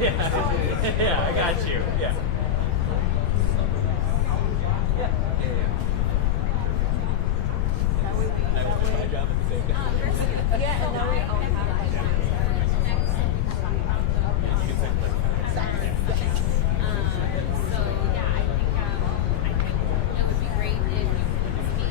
Yeah, I got you. Yeah. I was doing my job at the same time. Yeah, and now we all have it would be great if you could speak.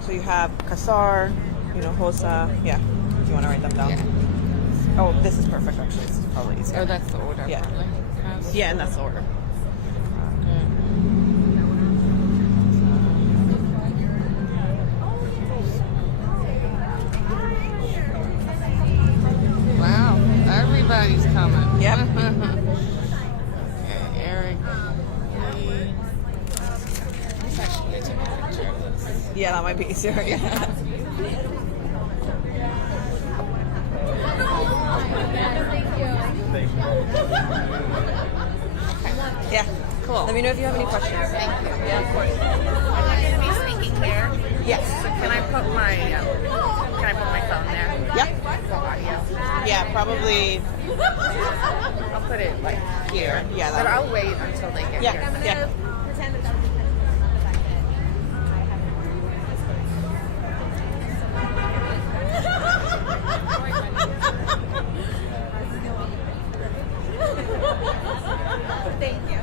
So you have Casar, Hinojosa. Yeah. Do you want to write them down? Yeah. Oh, this is perfect actually. This is probably easier. Oh, that's the order. Yeah. Probably. Yeah, and that's the order. Wow, everybody's coming. Yep. Okay, Eric. Let's actually take a picture of this. Yeah, that might be easier. Yeah. Yeah. Cool. Let me know if you have any questions. Thank you. Yeah, of course. Am I going to be speaking there? Yes. Can I put my phone there? Yep. For audio. Yeah, probably. I'll put it like here. Yeah, But I'll wait until they get Yeah. here. Yeah. Thank you.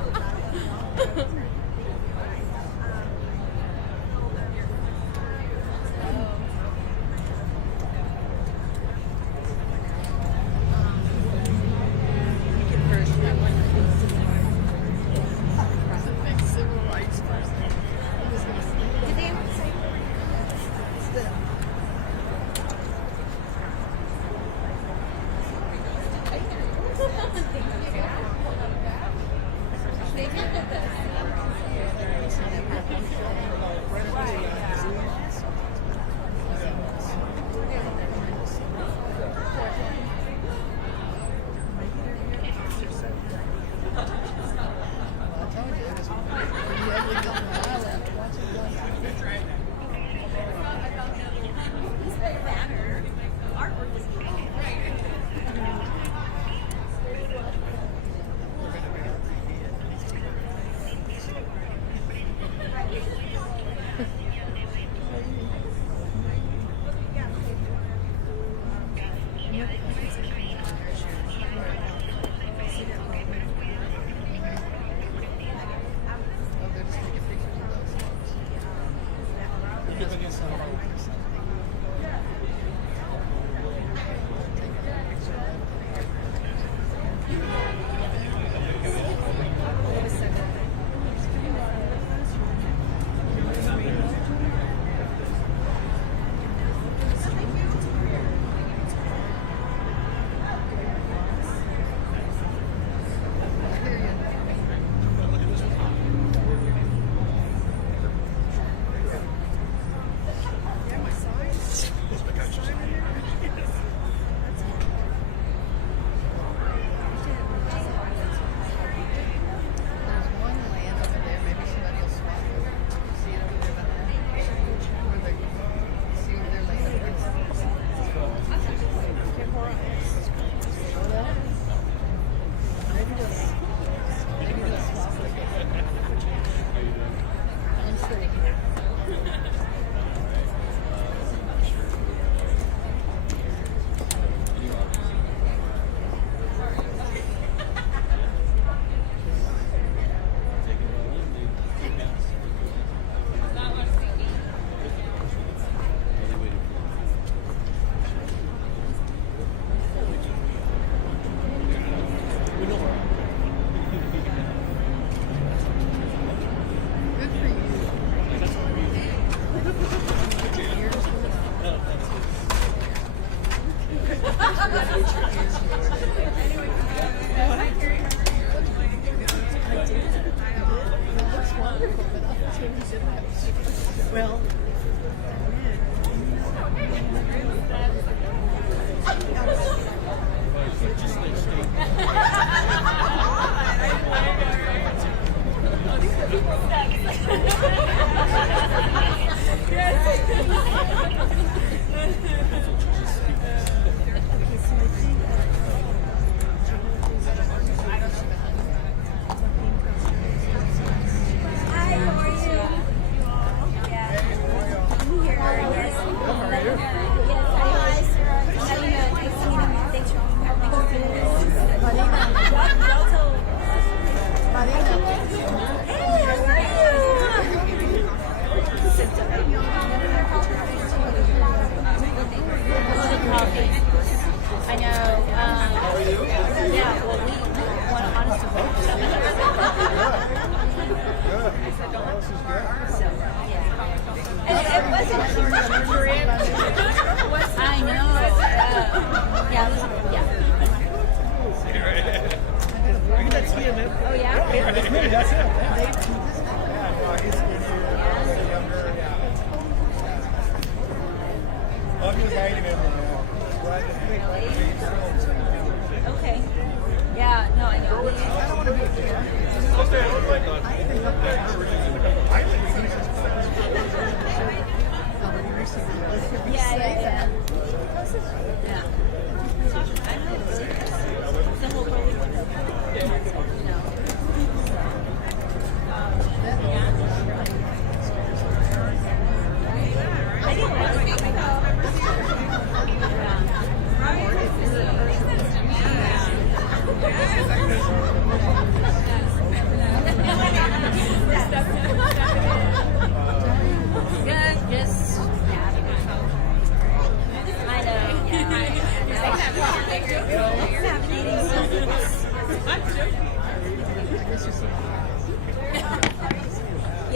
Well, Hi, how are you? Yeah. I'm here. Yes. Hi, sir. How you doing? Nice to meet you. Thanks for coming. Hey, how are you? I know. Yeah, well, we want to honest to vote. It wasn't I know. Yeah. Oh, yeah? Okay. Yeah, no, I know. Yeah. Yeah. I know. It's the whole early window. I didn't like Good, just I know.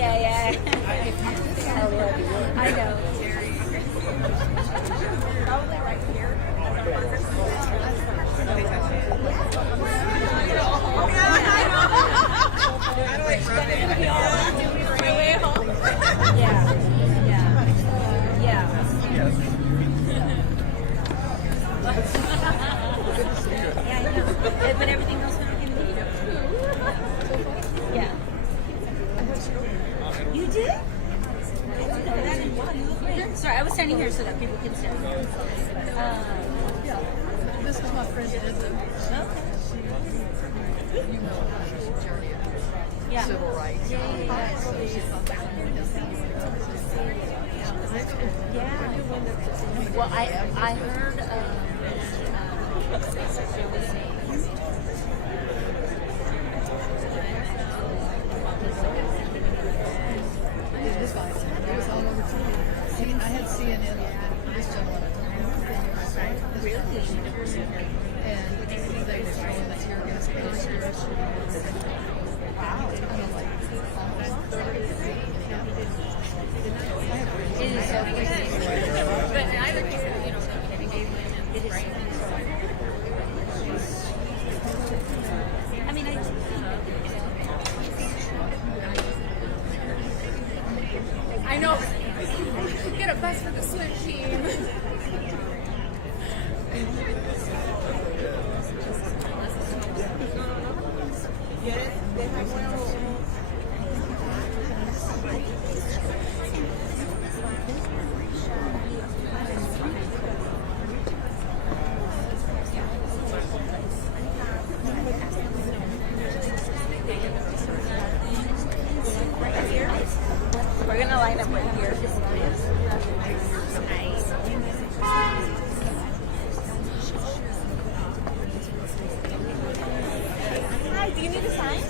Yeah. I know. Probably right here. Yeah, I know. But everything else went okay with you? Yeah. You did? I didn't know that. Wow, you look great. Sorry, I was standing here so that people can see. This is my friend Linda. You know her. She's journey of civil rights. Yeah. So she thought that Yeah. Well, I heard It was fine. It was all over TV. I had CNN with this gentleman. Really? And they were showing the tear gas canisters. Wow. And I'm like, It is so crazy. But in either case, it is right. I mean, I know. Get a bus for the swim team. We're gonna line up right here. Hi, do you need a sign?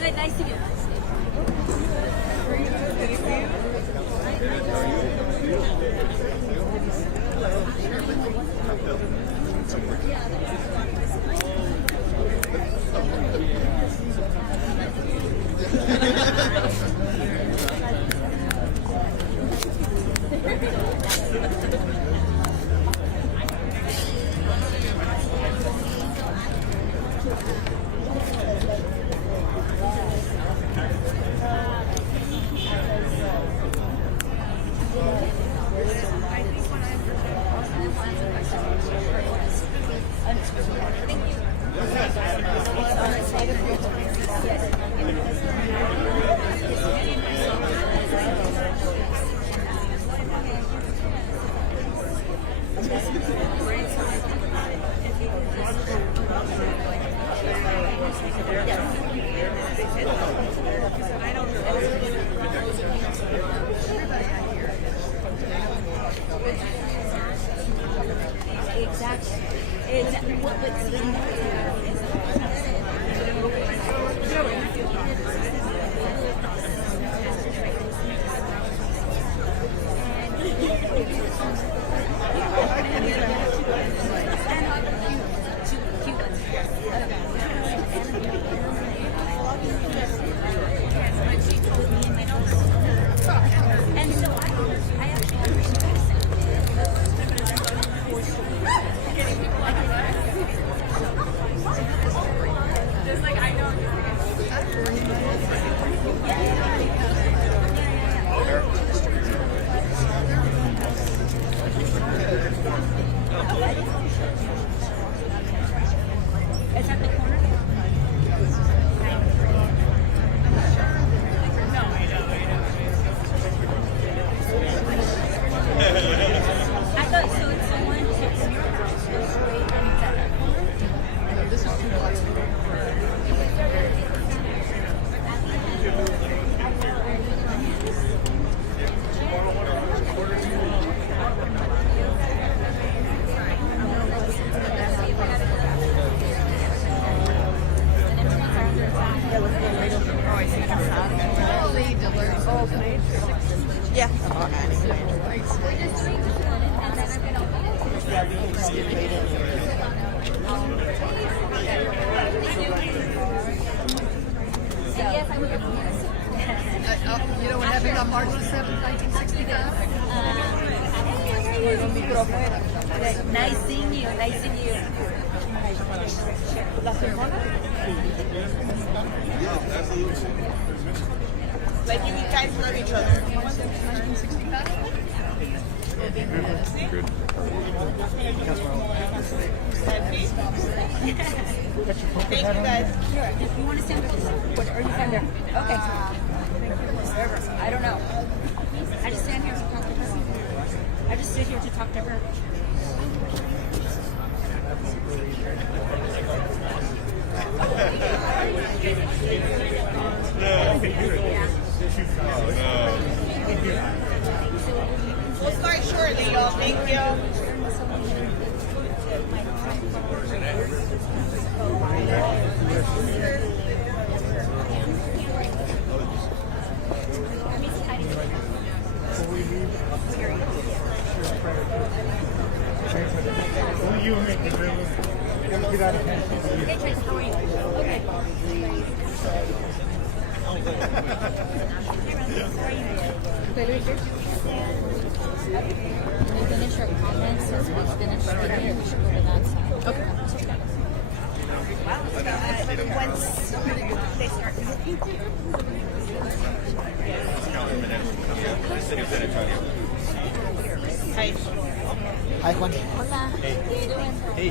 Good, nice to meet you. Exactly. It's what and so I actually just like I know. Is that the corner? No, I know. I thought so. It's the one from your house goes straight into that corner. this is 2 blocks. Yeah. Yes, I would. You know what happened on March the 7th, 1965? Nice seeing you. Nice seeing you. Like you guys love each other. Thank you guys. If you want to stand closer, or you stand there. Okay. I don't know. I just stand here to talk to her. I just sit here to talk to her. We'll start shortly, y'all. Thank you. Hey, Tracy, how are you? Okay. We finish our comments, since we finished speaking, we should go to that side. Okay. Once they start talking. Hi. Hi, Juan. Hola, how you doing? Hey.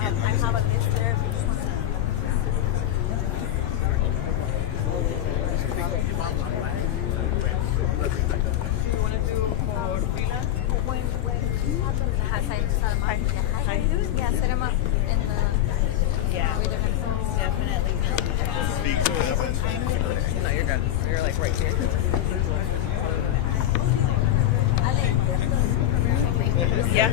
I have a Mr. Hi, how you doing? Yeah, set him up in the... Yeah, definitely. No, you're good. You're like right here. Yeah.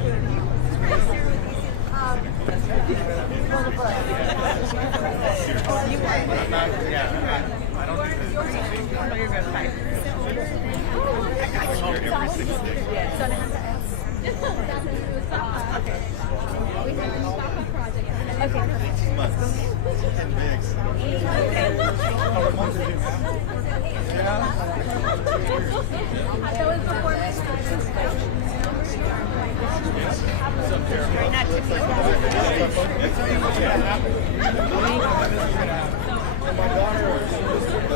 No, you're good. Hi. My daughter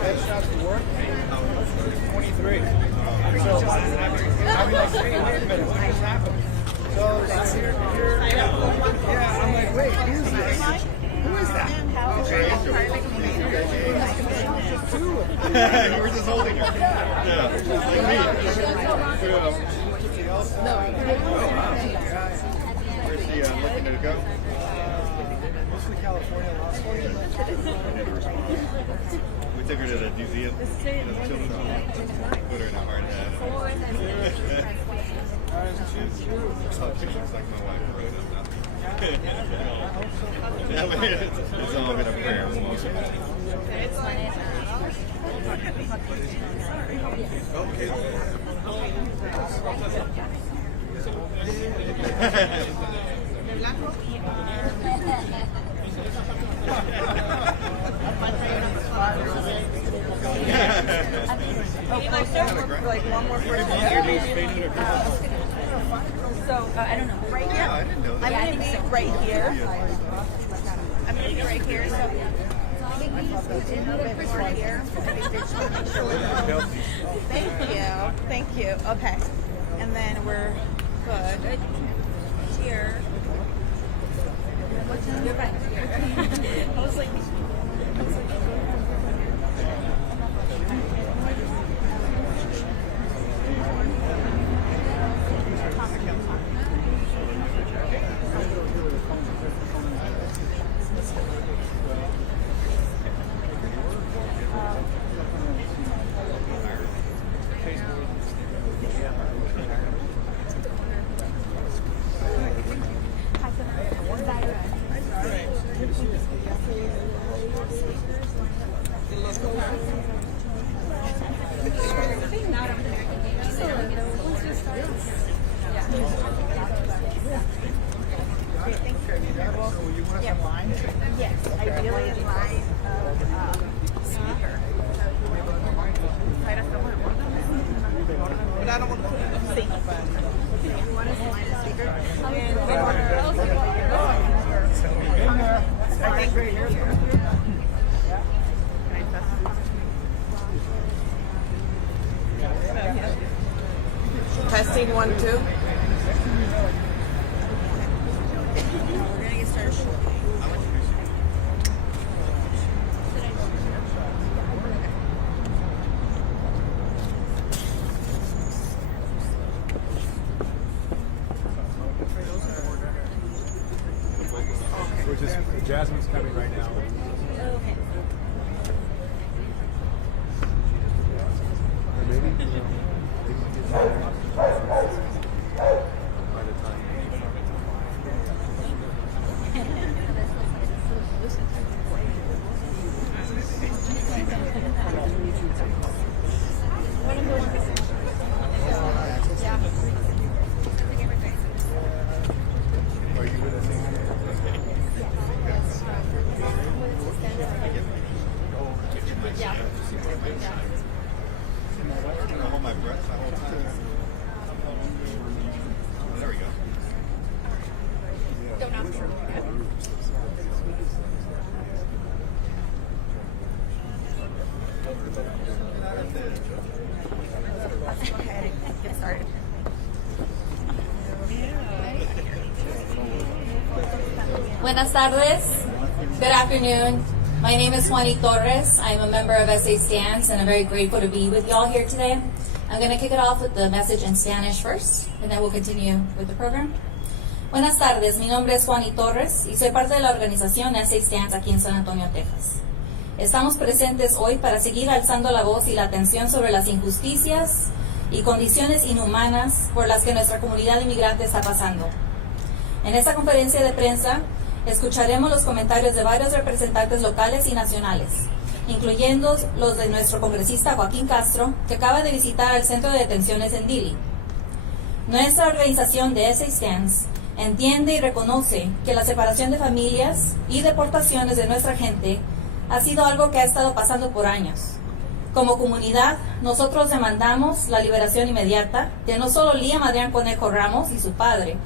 headshots to work. 23. So I mean, like, wait a minute, what just happened? So yeah, I'm like, wait, who's this? Who is that? You were just holding her. Yeah, like me. Where's she looking to go? Mostly California, Las Vegas. We took her to the museum. Children's home. Put her in a hard hat. Oh, pictures like my wife wrote them. Yeah, but it's all been a prayer. Like one more person. So I don't know. Right here. I didn't know that. I'm gonna be right here. I'm gonna be right here. So right here. Thank you. Okay. And then we're good. Here. You're fine. I was like. Yes, ideally in line of speaker. Testing 1, 2. We're gonna get started shortly. Which is Jasmine's coming right now. Okay. Or maybe, by the time. Are you with us? I'm gonna hold my breath the whole time. There we go. Go ahead and get started. Buenas tardes. Good afternoon. My name is Juaquin Torres. I'm a member of SA Stands, and I'm very grateful to be with y'all here today. I'm going to kick it off with the message in Spanish first, and then we'll continue with the program. Buenas tardes. Mi nombre es Juaquin Torres y soy parte de la organización SA Stands aquí en San Antonio, Texas. Estamos presentes hoy para seguir alzando la voz y la atención sobre las injusticias y condiciones inhumanas por las que nuestra comunidad inmigrante está pasando. En esta conferencia de prensa escucharemos los comentarios de varios representantes locales y nacionales, incluyendo los de nuestro congresista Joaquin Castro, que acaba de visitar el centro de detenciones en Dili. Nuestra organización de SA Stands entiende y reconoce que la separación de familias y deportaciones de nuestra gente ha sido algo que ha estado pasando por años. Como comunidad, nosotros demandamos la liberación inmediata de no solo Liam Adrián Conejo Ramos y su padre,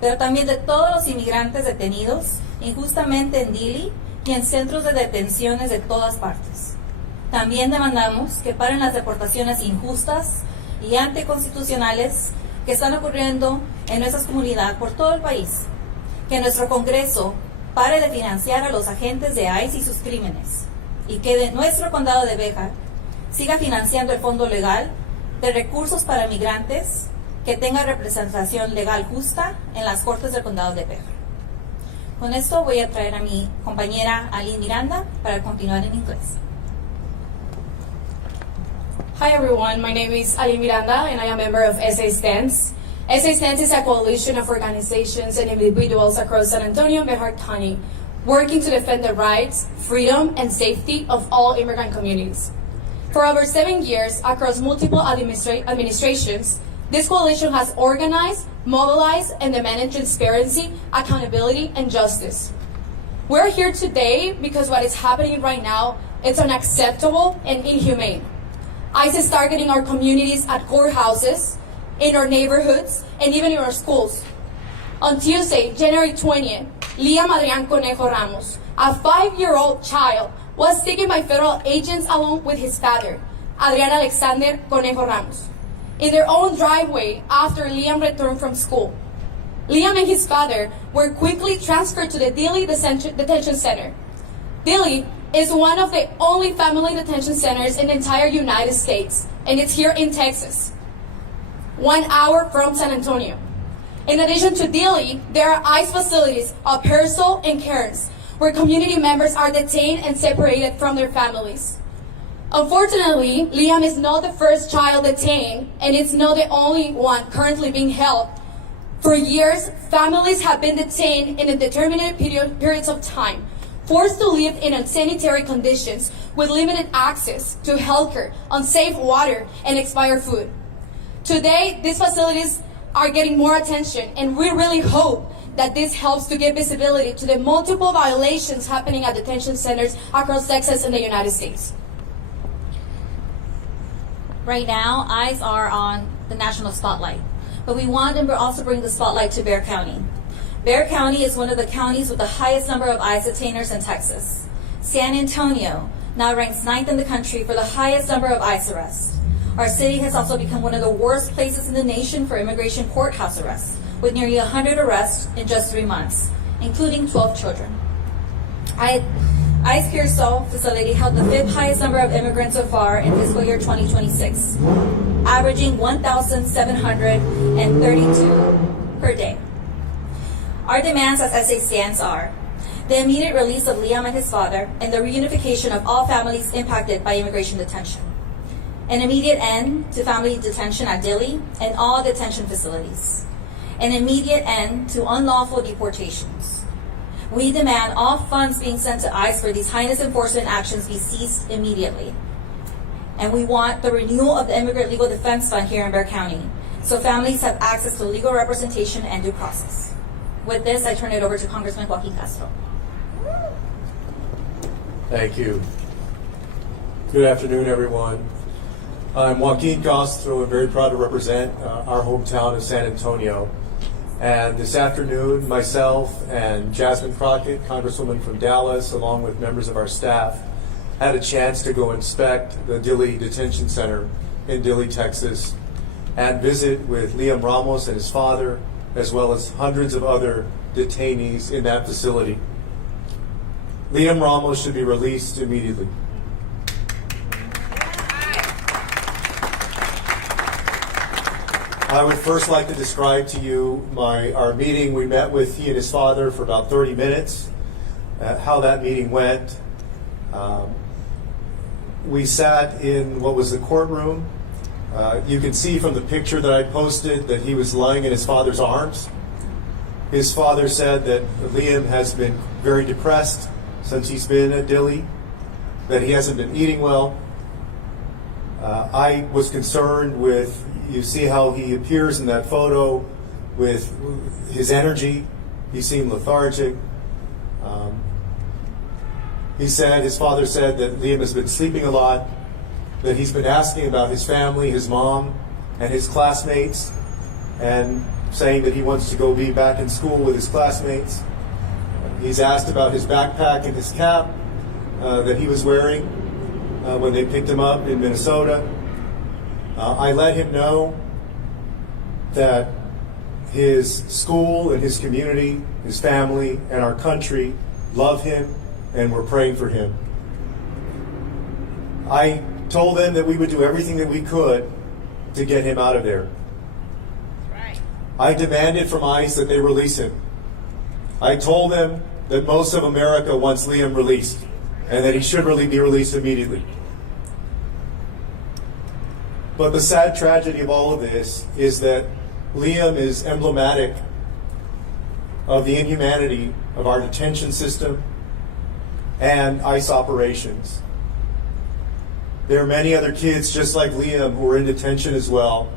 pero también de todos los inmigrantes detenidos injustamente en Dili y en centros de detenciones de todas partes. También demandamos que paren las deportaciones injustas y anticonstitucionales que están ocurriendo en nuestra comunidad por todo el país. Que nuestro Congreso pare de financiar a los agentes de ICE y sus crímenes, y que de nuestro condado de Béjar siga financiando el fondo legal de recursos para migrantes que tenga representación legal justa en las cortes del condado de Béjar. Con esto voy a traer a mi compañera Aline Miranda para continuar en inglés. Hi everyone, my name is Ali Miranda and I am a member of SA Stands. SA Stands is a coalition of organizations and individuals across San Antonio and Béjar County working to defend the rights, freedom, and safety of all immigrant communities. For over 7 years, across multiple administrations, this coalition has organized, mobilized, and demanded transparency, accountability, and justice. We're here today because what is happening right now is unacceptable and inhumane. ICE is targeting our communities at courthouses, in our neighborhoods, and even in our schools. On Tuesday, January 20th, Liam Adrián Conejo Ramos, a 5-year-old child, was taken by federal agents along with his father, Adrián Alexander Conejo Ramos, in their own driveway after Liam returned from school. Liam and his father were quickly transferred to the Dili Detention Center. Dili is one of the only family detention centers in the entire United States, and it's here in Texas, 1 hour from San Antonio. In addition to Dili, there are ICE facilities at Pearsall and Cairns, where community members are detained and separated from their families. Unfortunately, Liam is not the first child detained, and it's not the only one currently being held. For years, families have been detained in indeterminate periods of time, forced to live in unsanitary conditions with limited access to healthcare, unsafe water, and expired food. Today, these facilities are getting more attention, and we really hope that this helps to give visibility to the multiple violations happening at detention centers across Texas and the United States. Right now, eyes are on the national spotlight, but we want to also bring the spotlight to Bexar County. Bexar County is one of the counties with the highest number of ICE detainers in Texas. San Antonio now ranks 9th in the country for the highest number of ICE arrests. Our city has also become one of the worst places in the nation for immigration courthouse arrests, with nearly 100 arrests in just 3 months, including 12 children. ICE Pearsall facility held the 5th highest number of immigrants so far in fiscal year 2026, averaging 1,732 per day. Our demands as SA stands are the immediate release of Liam and his father and the reunification of all families impacted by immigration detention, an immediate end to family detention at Dilley and all detention facilities, an immediate end to unlawful deportations. We demand all funds being sent to ICE for these heinous enforcement actions be ceased immediately. And we want the renewal of the Immigrant Legal Defense Fund here in Bexar County, so families have access to legal representation and due process. With this, I turn it over to Congressman Joaquin Castro. Thank you. Good afternoon, everyone. I'm Joaquin Castro. I'm very proud to represent our hometown of San Antonio. And this afternoon, myself and Jasmine Crockett, Congresswoman from Dallas, along with members of our staff, had a chance to go inspect the Dilley Detention Center in Dilley, Texas, and visit with Liam Ramos and his father, as well as hundreds of other detainees in that facility. Liam Ramos should be released immediately. I would first like to describe to you our meeting. We met with he and his father for about 30 minutes, how that meeting went. We sat in what was the courtroom. You can see from the picture that I posted that he was lying in his father's arms. His father said that Liam has been very depressed since he's been at Dilley, that he hasn't been eating well. I was concerned with, you see how he appears in that photo with his energy. He seemed lethargic. His father said that Liam has been sleeping a lot, that he's been asking about his family, his mom, and his classmates, and saying that he wants to go be back in school with his classmates. He's asked about his backpack and his cap that he was wearing when they picked him up in Minnesota. I let him know that his school and his community, his family, and our country love him and we're praying for him. I told them that we would do everything that we could to get him out of there. I demanded from ICE that they release him. I told them that most of America wants Liam released and that he should really be released immediately. But the sad tragedy of all of this is that Liam is emblematic of the inhumanity of our detention system and ICE operations. There are many other kids just like Liam who are in detention as well,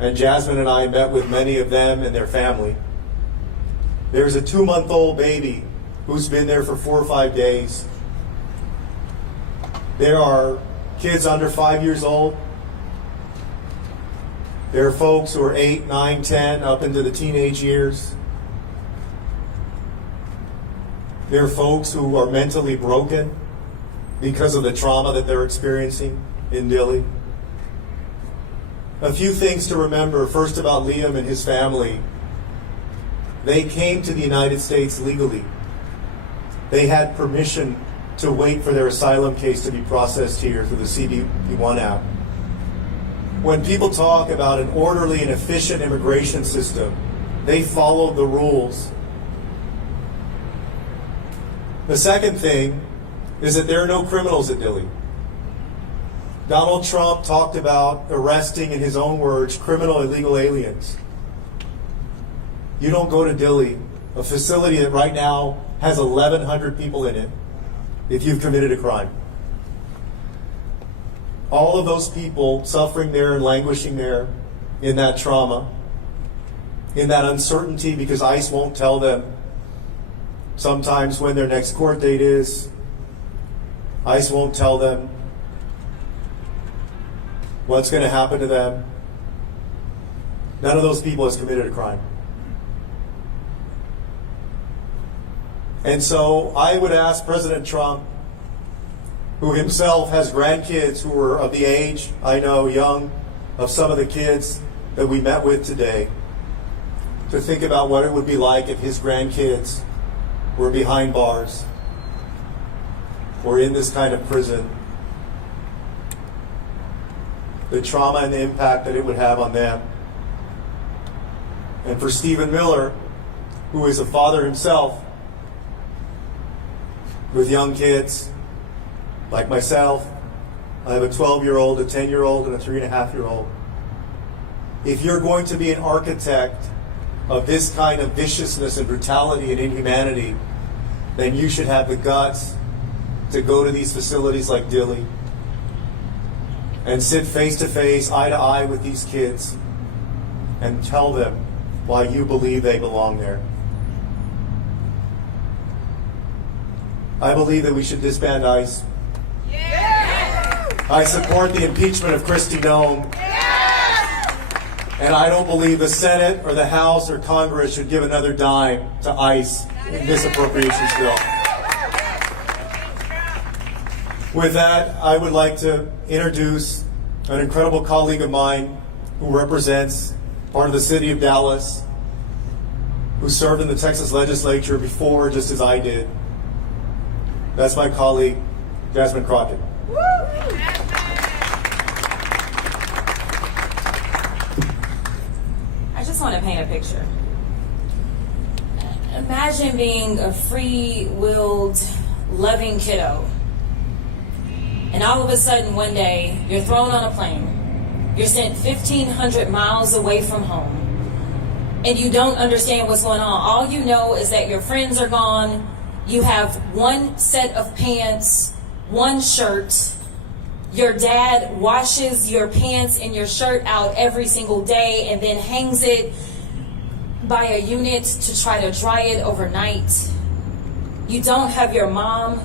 and Jasmine and I met with many of them and their family. There's a 2-month-old baby who's been there for 4 or 5 days. There are kids under 5 years old. There are folks who are 8, 9, 10, up into the teenage years. There are folks who are mentally broken because of the trauma that they're experiencing in Dilley. A few things to remember, first about Liam and his family. They came to the United States legally. They had permission to wait for their asylum case to be processed here through the CD1 app. When people talk about an orderly and efficient immigration system, they followed the rules. The second thing is that there are no criminals at Dilley. Donald Trump talked about arresting, in his own words, criminal illegal aliens. You don't go to Dilley, a facility that right now has 1,100 people in it, if you've committed a crime. All of those people suffering there and languishing there in that trauma, in that uncertainty because ICE won't tell them sometimes when their next court date is. ICE won't tell them what's going to happen to them. None of those people has committed a crime. And so I would ask President Trump, who himself has grandkids who are of the age, I know, young, of some of the kids that we met with today, to think about what it would be like if his grandkids were behind bars or in this kind of prison. The trauma and the impact that it would have on them. And for Stephen Miller, who is a father himself with young kids, like myself, I have a 12-year-old, a 10-year-old, and a 3.5-year-old. If you're going to be an architect of this kind of viciousness and brutality and inhumanity, then you should have the guts to go to these facilities like Dilley and sit face to face, eye to eye with these kids and tell them why you believe they belong there. I believe that we should disband ICE. I support the impeachment of Kristi Noem. And I don't believe the Senate or the House or Congress should give another dime to ICE in this appropriations bill. With that, I would like to introduce an incredible colleague of mine who represents part of the city of Dallas, who served in the Texas legislature before, just as I did. That's my colleague, Jasmine Crockett. I just want to paint a picture. Imagine being a free-willed, loving kiddo, and all of a sudden one day you're thrown on a plane, you're sent 1,500 miles away from home, and you don't understand what's going on. All you know is that your friends are gone, you have one set of pants, one shirt, your dad washes your pants and your shirt out every single day and then hangs it by a unit to try to dry it overnight. You don't have your mom,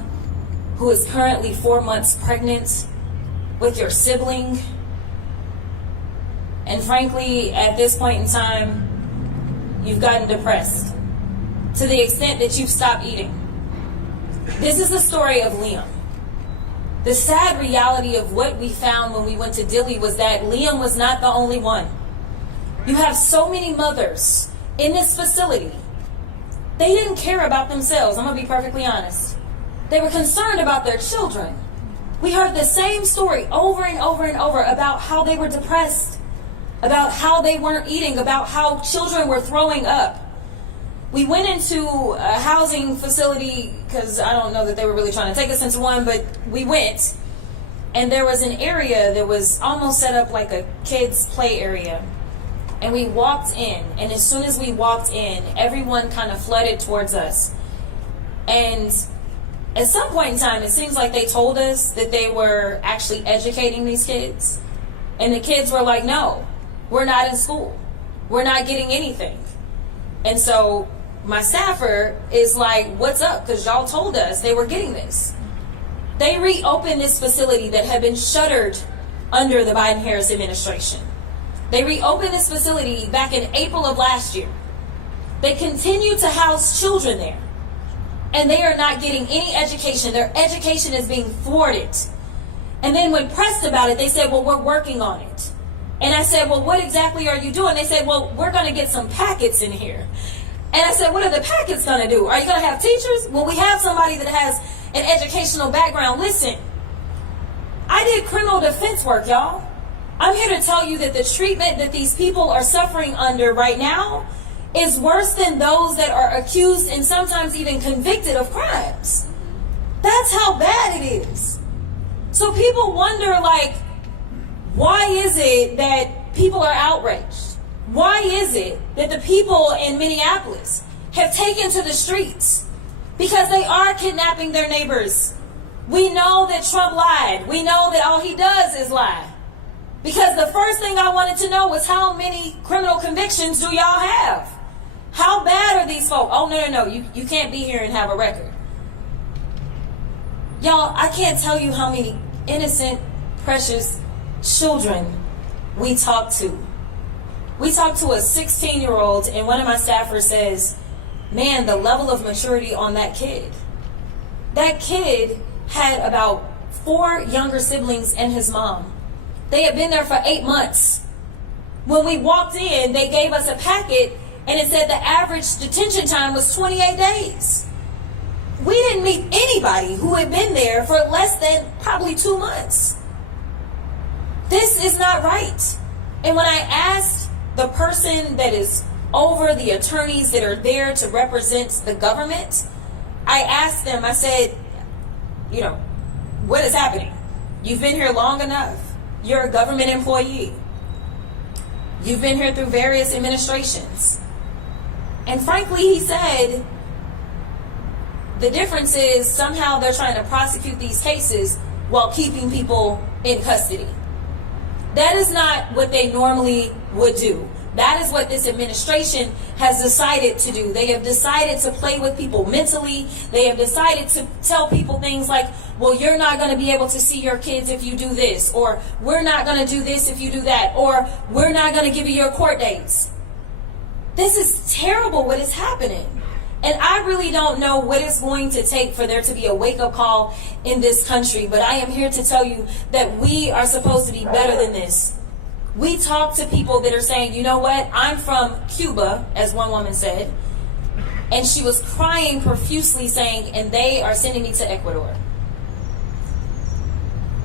who is currently 4 months pregnant with your sibling. And frankly, at this point in time, you've gotten depressed to the extent that you've stopped eating. This is the story of Liam. The sad reality of what we found when we went to Dilley was that Liam was not the only one. You have so many mothers in this facility. They didn't care about themselves. I'm going to be perfectly honest. They were concerned about their children. We heard the same story over and over and over about how they were depressed, about how they weren't eating, about how children were throwing up. We went into a housing facility because I don't know that they were really trying to take us into one, but we went, and there was an area that was almost set up like a kids' play area. And we walked in, and as soon as we walked in, everyone kind of flooded towards us. And at some point in time, it seems like they told us that they were actually educating these kids. And the kids were like, no, we're not in school. We're not getting anything. And so my staffer is like, what's up? Because y'all told us they were getting this. They reopened this facility that had been shuttered under the Biden-Harris administration. They reopened this facility back in April of last year. They continue to house children there. And they are not getting any education. Their education is being thwarted. And then when pressed about it, they said, well, we're working on it. And I said, well, what exactly are you doing? They said, well, we're going to get some packets in here. And I said, what are the packets going to do? Are you going to have teachers? Well, we have somebody that has an educational background. Listen, I did criminal defense work, y'all. I'm here to tell you that the treatment that these people are suffering under right now is worse than those that are accused and sometimes even convicted of crimes. That's how bad it is. So people wonder, like, why is it that people are outraged? Why is it that the people in Minneapolis have taken to the streets? Because they are kidnapping their neighbors. We know that Trump lied. We know that all he does is lie. Because the first thing I wanted to know was how many criminal convictions do y'all have? How bad are these folks? Oh, no. You can't be here and have a record. Y'all, I can't tell you how many innocent, precious children we talk to. We talked to a 16-year-old, and one of my staffers says, man, the level of maturity on that kid. That kid had about 4 younger siblings and his mom. They had been there for 8 months. When we walked in, they gave us a packet and it said the average detention time was 28 days. We didn't meet anybody who had been there for less than probably 2 months. This is not right. And when I asked the person that is over the attorneys that are there to represent the government, I asked them, I said, you know, what is happening? You've been here long enough. You're a government employee. You've been here through various administrations. And frankly, he said, the difference is somehow they're trying to prosecute these cases while keeping people in custody. That is not what they normally would do. That is what this administration has decided to do. They have decided to play with people mentally. They have decided to tell people things like, well, you're not going to be able to see your kids if you do this, or we're not going to do this if you do that, or we're not going to give you your court dates. This is terrible what is happening. And I really don't know what it's going to take for there to be a wake-up call in this country, but I am here to tell you that we are supposed to be better than this. We talk to people that are saying, you know what, I'm from Cuba, as one woman said, and she was crying profusely saying, and they are sending me to Ecuador.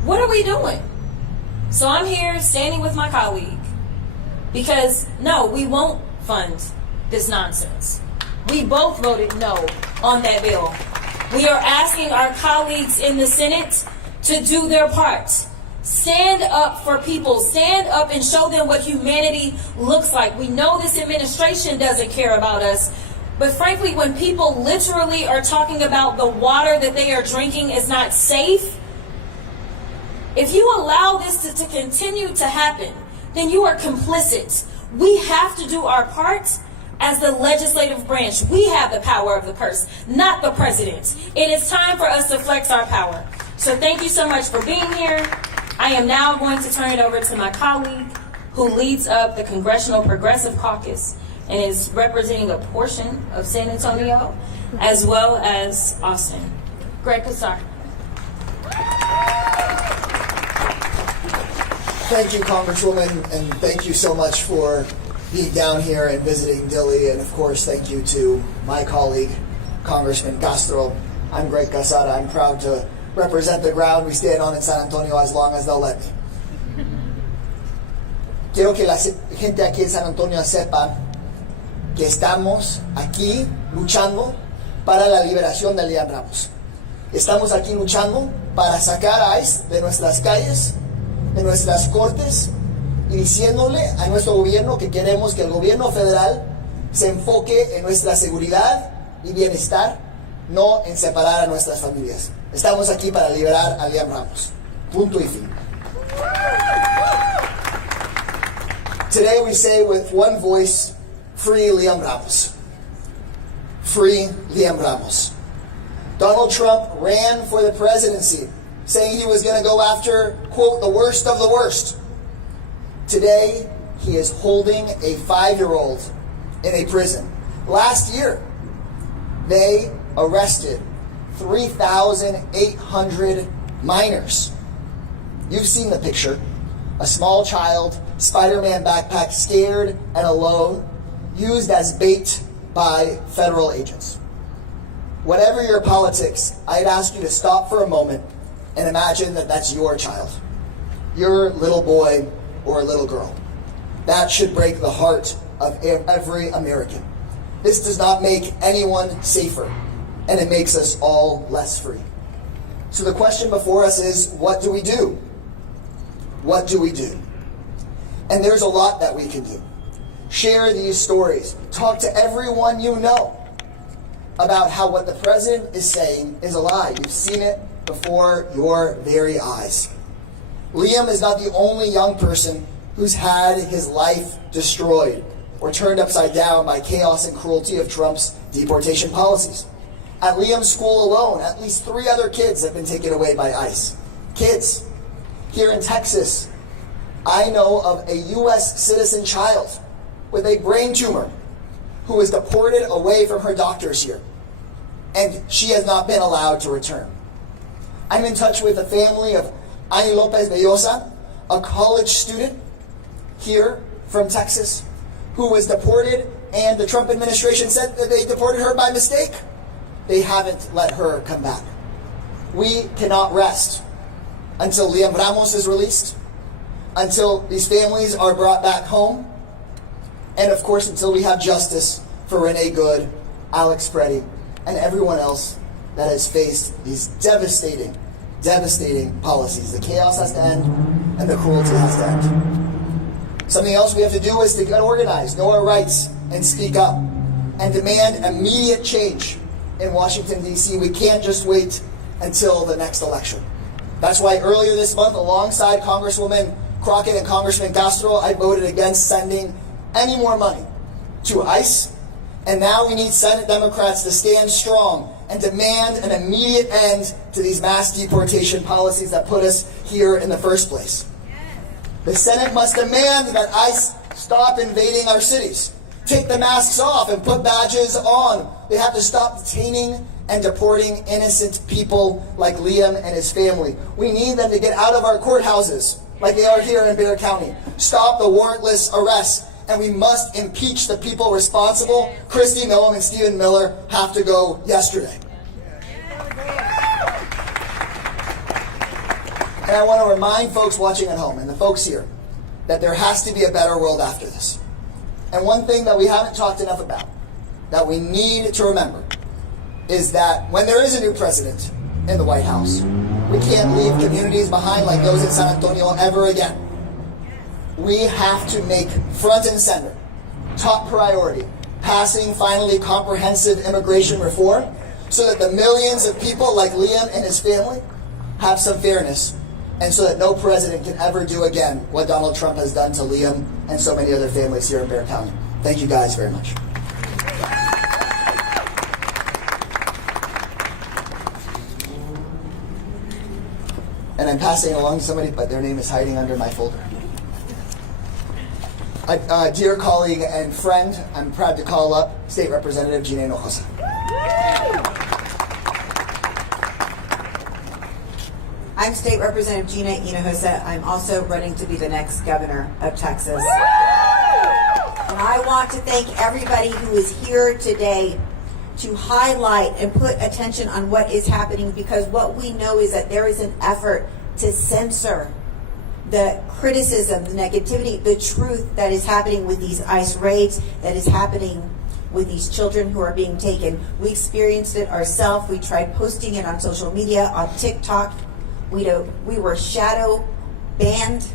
What are we doing? So I'm here standing with my colleague because, no, we won't fund this nonsense. We both voted no on that bill. We are asking our colleagues in the Senate to do their part. Stand up for people. Stand up and show them what humanity looks like. We know this administration doesn't care about us, but frankly, when people literally are talking about the water that they are drinking is not safe, if you allow this to continue to happen, then you are complicit. We have to do our part as the legislative branch. We have the power of the purse, not the president. It is time for us to flex our power. So thank you so much for being here. I am now going to turn it over to my colleague who leads up the Congressional Progressive Caucus and is representing a portion of San Antonio as well as Austin. Greg Kassar. Thank you, Congresswoman, and thank you so much for being down here and visiting Dili. And of course, thank you to my colleague, Congressman Castro. I'm Greg Casada. I'm proud to represent the ground we stand on in San Antonio as long as they'll let me. Quiero que la gente aquí en San Antonio sepa que estamos aquí luchando para la liberación de Liam Ramos. Estamos aquí luchando para sacar a ICE de nuestras calles, de nuestras cortes, y diciéndole a nuestro gobierno que queremos que el gobierno federal se enfoque en nuestra seguridad y bienestar, no en separar a nuestras familias. Estamos aquí para liberar a Liam Ramos. Punto y fin. Today we say with one voice, free Liam Ramos. Free Liam Ramos. Donald Trump ran for the presidency, saying he was going to go after, quote, the worst of the worst. Today, he is holding a 5-year-old in a prison. Last year, they arrested 3,800 minors. You've seen the picture. A small child, Spider-Man backpack, scared and alone, used as bait by federal agents. Whatever your politics, I'd ask you to stop for a moment and imagine that that's your child, your little boy or a little girl. That should break the heart of every American. This does not make anyone safer, and it makes us all less free. So the question before us is, what do we do? What do we do? And there's a lot that we can do. Share these stories. Talk to everyone you know about how what the president is saying is a lie. You've seen it before your very eyes. Liam is not the only young person who's had his life destroyed or turned upside down by chaos and cruelty of Trump's deportation policies. At Liam's school alone, at least 3 other kids have been taken away by ICE. Kids. Here in Texas, I know of a U.S. citizen child with a brain tumor who was deported away from her doctors here, and she has not been allowed to return. I'm in touch with the family of Ani Lopez Bellosa, a college student here from Texas who was deported, and the Trump administration said that they deported her by mistake. They haven't let her come back. We cannot rest until Liam Ramos is released, until these families are brought back home, and of course until we have justice for Renee Good, Alex Preddy, and everyone else that has faced these devastating, devastating policies. The chaos has to end, and the cruelty has to end. Something else we have to do is to get organized, know our rights, and speak up, and demand immediate change in Washington, D.C. We can't just wait until the next election. That's why earlier this month, alongside Congresswoman Crockett and Congressman Castro, I voted against sending any more money to ICE. And now we need Senate Democrats to stand strong and demand an immediate end to these mass deportation policies that put us here in the first place. The Senate must demand that ICE stop invading our cities, take the masks off and put badges on. They have to stop detaining and deporting innocent people like Liam and his family. We need them to get out of our courthouses like they are here in Bexar County. Stop the warrantless arrests, and we must impeach the people responsible. Christy Noem and Stephen Miller have to go yesterday. And I want to remind folks watching at home and the folks here that there has to be a better world after this. And one thing that we haven't talked enough about, that we need to remember, is that when there is a new president in the White House, we can't leave communities behind like those in San Antonio ever again. We have to make front and center, top priority, passing finally comprehensive immigration reform so that the millions of people like Liam and his family have some fairness, and so that no president can ever do again what Donald Trump has done to Liam and so many other families here in Bexar County. Thank you guys very much. And I'm passing along to somebody, but their name is hiding under my folder. Dear colleague and friend, I'm proud to call up State Representative Gina Hinojosa. I'm State Representative Gina Hinojosa. I'm also running to be the next governor of Texas. And I want to thank everybody who is here today to highlight and put attention on what is happening, because what we know is that there is an effort to censor the criticism, the negativity, the truth that is happening with these ICE raids, that is happening with these children who are being taken. We experienced it ourselves. We tried posting it on social media, on TikTok. We were shadow banned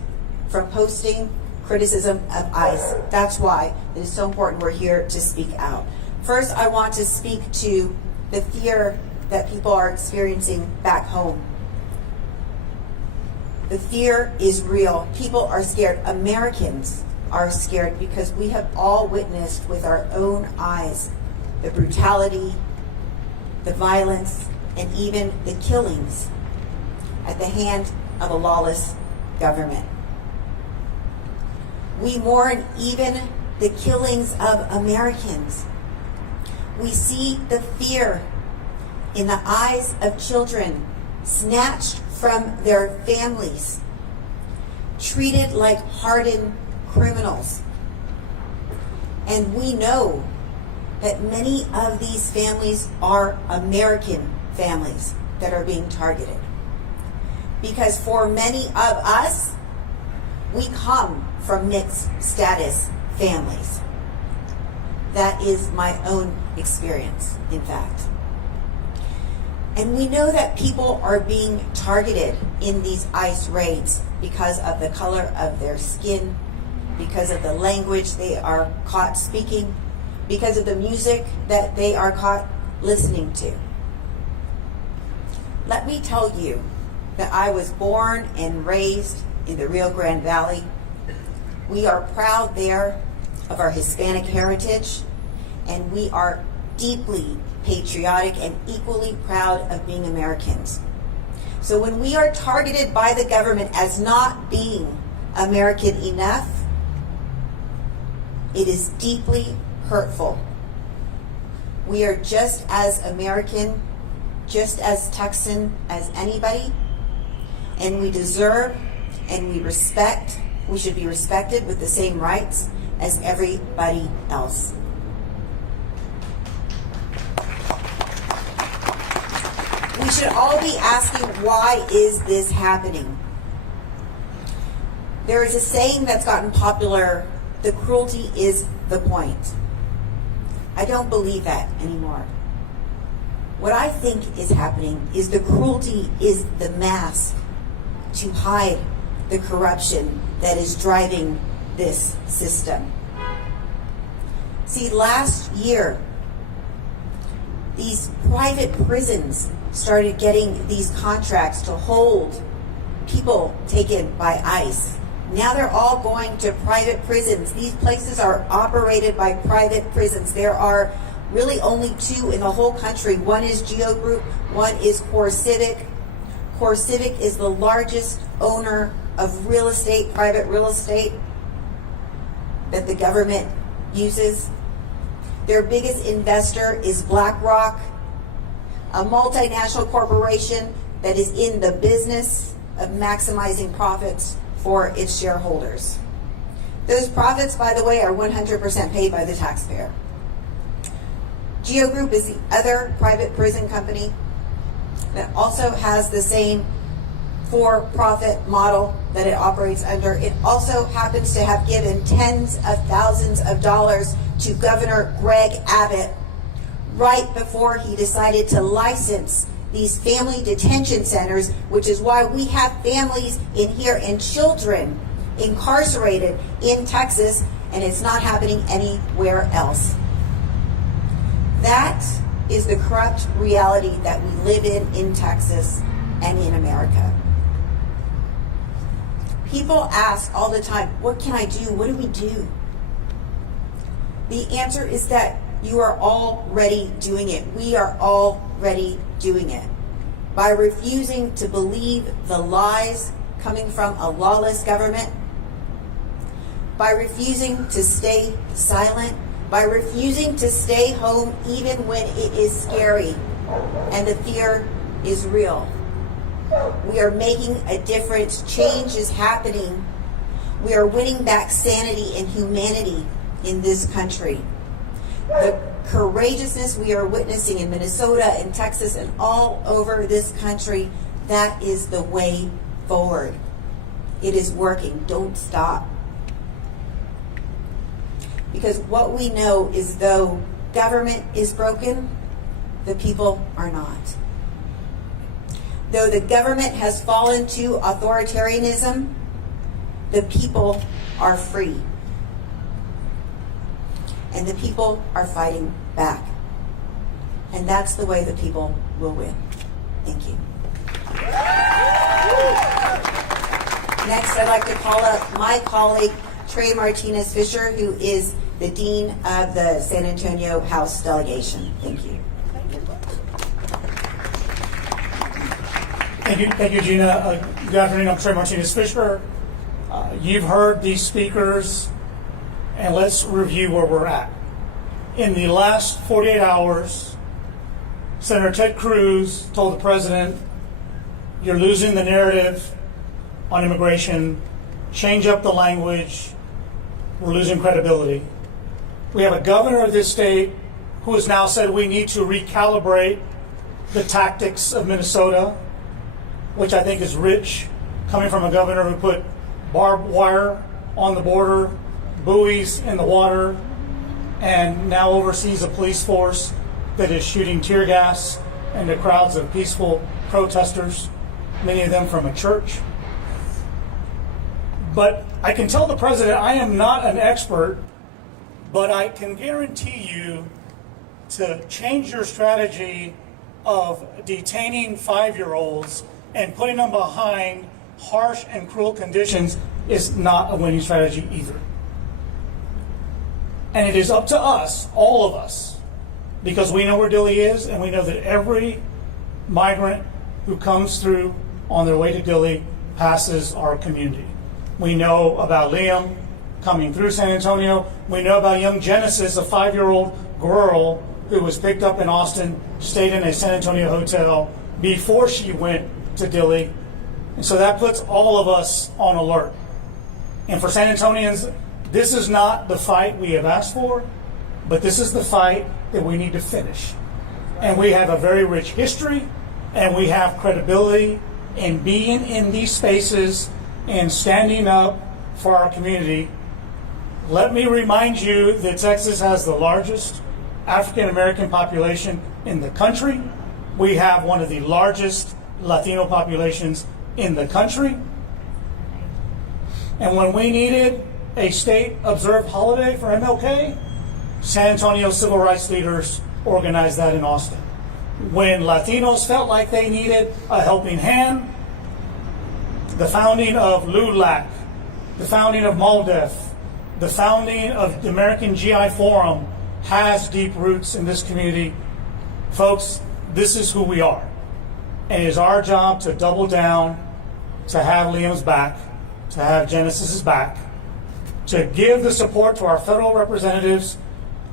from posting criticism of ICE. That's why it is so important we're here to speak out. First, I want to speak to the fear that people are experiencing back home. The fear is real. People are scared. Americans are scared because we have all witnessed with our own eyes the brutality, the violence, and even the killings at the hand of a lawless government. We mourn even the killings of Americans. We see the fear in the eyes of children snatched from their families, treated like hardened criminals. And we know that many of these families are American families that are being targeted. Because for many of us, we come from mixed status families. That is my own experience, in fact. And we know that people are being targeted in these ICE raids because of the color of their skin, because of the language they are caught speaking, because of the music that they are caught listening to. Let me tell you that I was born and raised in the Rio Grande Valley. We are proud there of our Hispanic heritage, and we are deeply patriotic and equally proud of being Americans. So when we are targeted by the government as not being American enough, it is deeply hurtful. We are just as American just as Texan as anybody, and we deserve and we should be respected with the same rights as everybody else. We should all be asking, why is this happening? There is a saying that's gotten popular, the cruelty is the point. I don't believe that anymore. What I think is happening is the cruelty is the mask to hide the corruption that is driving this system. See, last year, these private prisons started getting these contracts to hold people taken by ICE. Now they're all going to private prisons. These places are operated by private prisons. There are really only two in the whole country. One is Geo Group, one is CoreCivic. CoreCivic is the largest owner of real estate, private real estate, that the government uses. Their biggest investor is BlackRock, a multinational corporation that is in the business of maximizing profits for its shareholders. Those profits, by the way, are 100% paid by the taxpayer. Geo Group is the other private prison company that also has the same for-profit model that it operates under. It also happens to have given tens of thousands of dollars to Governor Greg Abbott right before he decided to license these family detention centers, which is why we have families in here and children incarcerated in Texas, and it's not happening anywhere else. That is the corrupt reality that we live in Texas and in America. People ask all the time, what can I do? What do we do? The answer is that you are already doing it. We are already doing it. By refusing to believe the lies coming from a lawless government, by refusing to stay silent, by refusing to stay home even when it is scary and the fear is real. We are making a difference. Change is happening. We are winning back sanity and humanity in this country. The courageousness we are witnessing in Minnesota and Texas and all over this country, that is the way forward. It is working. Don't stop. Because what we know is, though government is broken, the people are not. Though the government has fallen to authoritarianism, the people are free. And the people are fighting back. And that's the way the people will win. Thank you. Next, I'd like to call up my colleague, Trey Martinez Fisher, who is the Dean of the San Antonio House Delegation. Thank you. Thank you, Gina. Good afternoon. I'm Trey Martinez Fisher. You've heard these speakers, and let's review where we're at. In the last 48 hours, Senator Ted Cruz told the president, you're losing the narrative on immigration, change up the language, we're losing credibility. We have a governor of this state who has now said we need to recalibrate the tactics of Minnesota, which I think is rich, coming from a governor who put barbed wire on the border, buoys in the water, and now oversees a police force that is shooting tear gas into crowds of peaceful protesters, many of them from a church. But I can tell the president I am not an expert, but I can guarantee you to change your strategy of detaining 5-year-olds and putting them behind harsh and cruel conditions is not a winning strategy either. And it is up to us, all of us, because we know where Dilley is, and we know that every migrant who comes through on their way to Dilley passes our community. We know about Liam coming through San Antonio. We know about young Genesis, a 5-year-old girl who was picked up in Austin, stayed in a San Antonio hotel before she went to Dilley. And so that puts all of us on alert. And for San Antonians, this is not the fight we have asked for, but this is the fight that we need to finish. And we have a very rich history, and we have credibility in being in these spaces and standing up for our community. Let me remind you that Texas has the largest African American population in the country. We have one of the largest Latino populations in the country. And when we needed a state-observed holiday for MLK, San Antonio civil rights leaders organized that in Austin. When Latinos felt like they needed a helping hand, the founding of LULAC, the founding of MALDEF, the founding of the American GI Forum has deep roots in this community. Folks, this is who we are. And it is our job to double down, to have Liam's back, to have Genesis's back, to give the support to our federal representatives,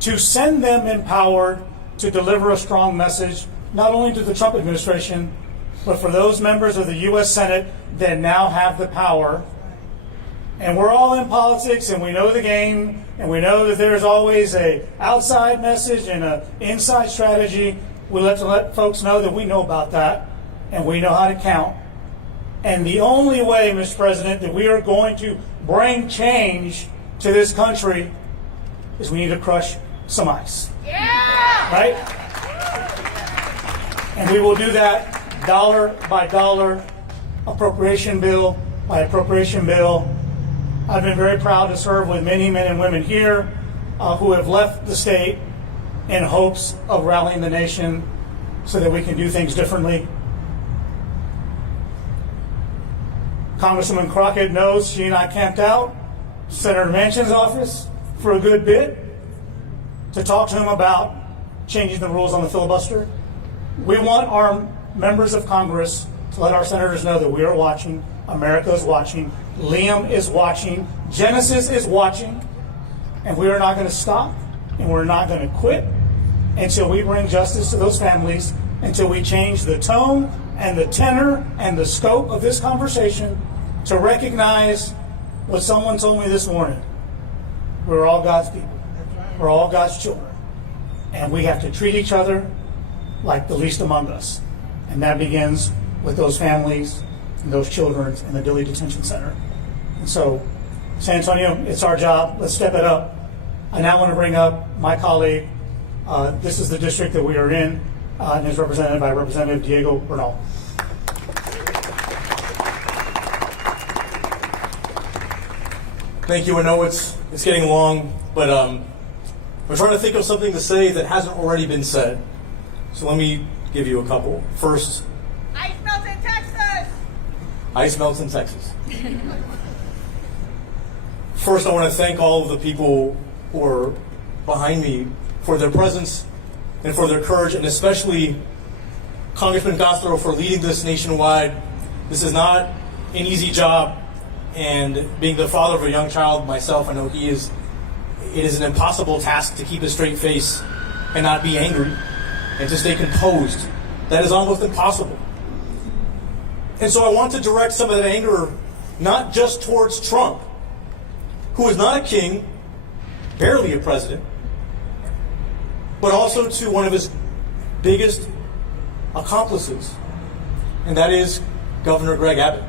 to send them empowered to deliver a strong message, not only to the Trump administration, but for those members of the U.S. Senate that now have the power. And we're all in politics, and we know the game, and we know that there's always an outside message and an inside strategy. We let folks know that we know about that, and we know how to count. And the only way, Mr. President, that we are going to bring change to this country is we need to crush some ice. Yeah! Right? And we will do that dollar by dollar, appropriation bill by appropriation bill. I've been very proud to serve with many men and women here who have left the state in hopes of rallying the nation so that we can do things differently. Congresswoman Crockett knows she and I camped out Senator Manchin's office for a good bit to talk to him about changing the rules on the filibuster. We want our members of Congress to let our senators know that we are watching, America is watching, Liam is watching, Genesis is watching, and we are not going to stop, and we're not going to quit until we bring justice to those families, until we change the tone and the tenor and the scope of this conversation to recognize what someone told me this morning. We're all God's people. We're all God's children. And we have to treat each other like the least among us. And that begins with those families and those children in the Dilley Detention Center. And so, San Antonio, it's our job. Let's step it up. I now want to bring up my colleague. This is the district that we are in, and is represented by Representative Diego Bernal. Thank you. I know it's getting long, but I'm trying to think of something to say that hasn't already been said. So let me give you a couple. First, Ice melts in Texas! Ice melts in Texas. First, I want to thank all of the people who are behind me for their presence and for their courage, and especially Congressman Castro for leading this nationwide. This is not an easy job, and being the father of a young child myself, I know it is an impossible task to keep a straight face and not be angry and to stay composed. That is almost impossible. And so I want to direct some of that anger not just towards Trump, who is not a king, barely a president, but also to one of his biggest accomplices, and that is Governor Greg Abbott.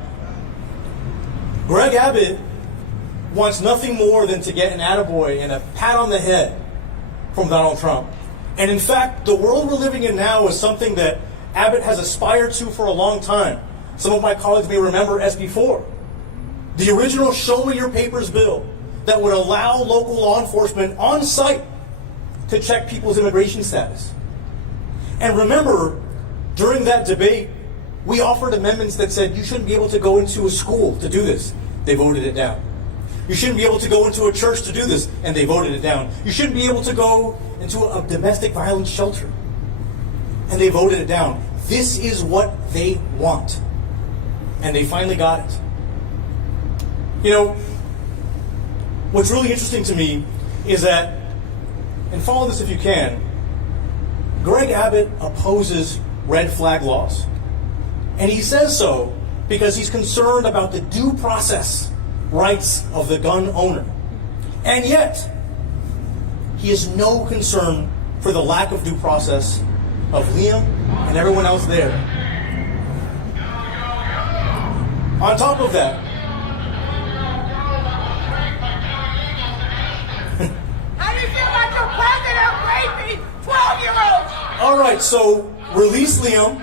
Greg Abbott wants nothing more than to get an attaboy and a pat on the head from Donald Trump. And in fact, the world we're living in now is something that Abbott has aspired to for a long time. Some of my colleagues may remember SB 4, the original Show Me Your Papers bill that would allow local law enforcement on site to check people's immigration status. And remember, during that debate, we offered amendments that said you shouldn't be able to go into a school to do this. They voted it down. You shouldn't be able to go into a church to do this, and they voted it down. You shouldn't be able to go into a domestic violence shelter, and they voted it down. This is what they want, and they finally got it. You know, what's really interesting to me is that, and follow this if you can, Greg Abbott opposes red flag laws. And he says so because he's concerned about the due process rights of the gun owner. And yet, he has no concern for the lack of due process of Liam and everyone else there. On top of that, How do you feel about your president raping 12-year-olds? all right, so release Liam,